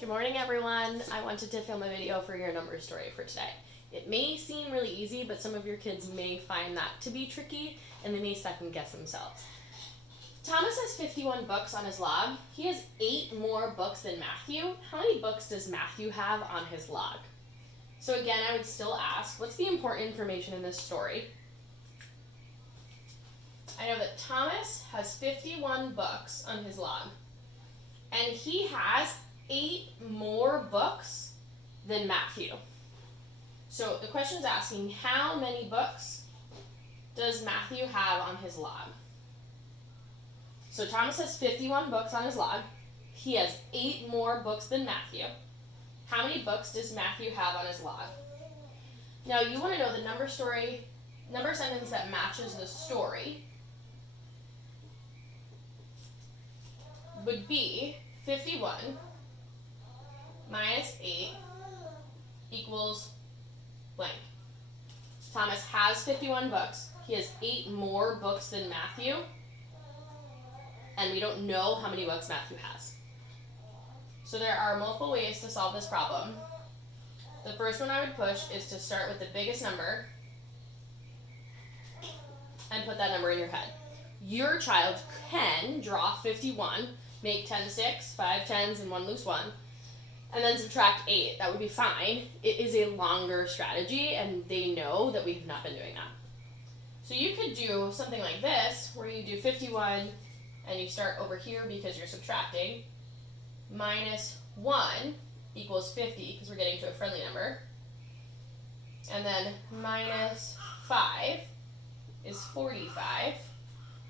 Good morning, everyone. I wanted to film a video for your number story for today. It may seem really easy, but some of your kids may find that to be tricky, and they may second guess themselves. Thomas has 51 books on his log. He has 8 more books than Matthew. How many books does Matthew have on his log? So again, I would still ask, what's the important information in this story? I know that Thomas has 51 books on his log, and he has 8 more books than Matthew. So the question is asking, how many books does Matthew have on his log? So Thomas has 51 books on his log. He has 8 more books than Matthew. How many books does Matthew have on his log? Now you want to know the number sentence that matches the story would be 51 minus 8 equals blank. Thomas has 51 books. He has 8 more books than Matthew. And we don't know how many books Matthew has. So there are multiple ways to solve this problem. The first one I would push is to start with the biggest number and put that number in your head. Your child can draw 51, make 10 sticks, 5 tens, and 1 loose 1, and then subtract 8. That would be fine. It is a longer strategy, and they know that we have not been doing that. So you could do something like this, where you do 51, and you start over here because you're subtracting, minus 1 equals 50, because we're getting to a friendly number, and then minus 5 is 45.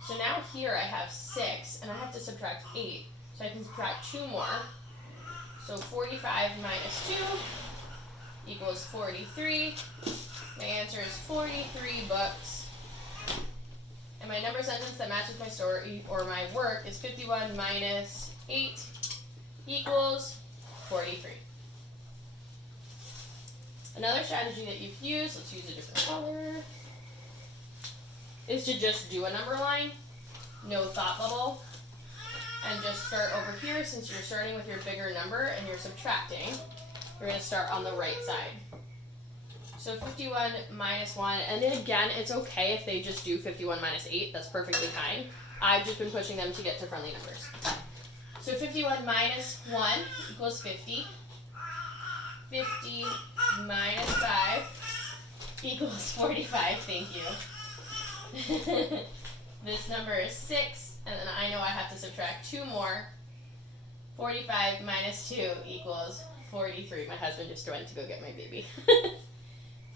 So now here I have 6, and I have to subtract 8, so I can subtract 2 more. So 45 minus 2 equals 43. My answer is 43 books. And my number sentence that matches my story or my work is 51 minus 8 equals 43. Another strategy that you can use, let's use a different color, is to just do a number line, no thought bubble, and just start over here. Since you're starting with your bigger number and you're subtracting, you're going to start on the right side. So 51 minus 1, and then again, it's okay if they just do 51 minus 8, that's perfectly fine. I've just been pushing them to get to friendly numbers. So 51 minus 1 equals 50. 50 minus 5 equals 45, thank you. This number is 6, and then I know I have to subtract 2 more. 45 minus 2 equals 43. My husband just went to go get my baby.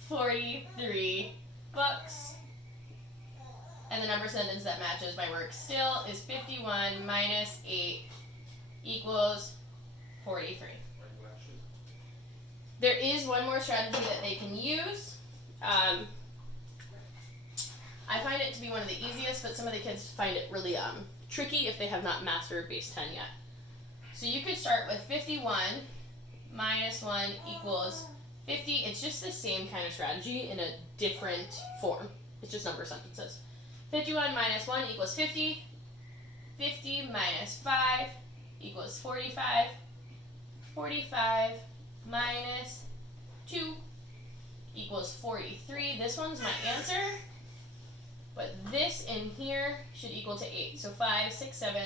43 books. And the number sentence that matches my work still is 51 minus 8 equals 43. There is one more strategy that they can use. I find it to be one of the easiest, but some of the kids find it really tricky if they have not mastered base 10 yet. So you could start with 51 minus 1 equals 50. It's just the same kind of strategy in a different form. It's just number sentences. 51 minus 1 equals 50. 50 minus 5 equals 45. 45 minus 2 equals 43. This one's my answer. But this in here should equal to 8. So 5, 6, 7,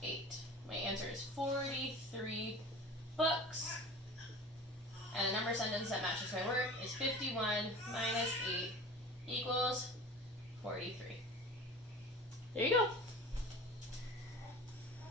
8. My answer is 43 books. And the number sentence that matches my work is 51 minus 8 equals 43. There you go.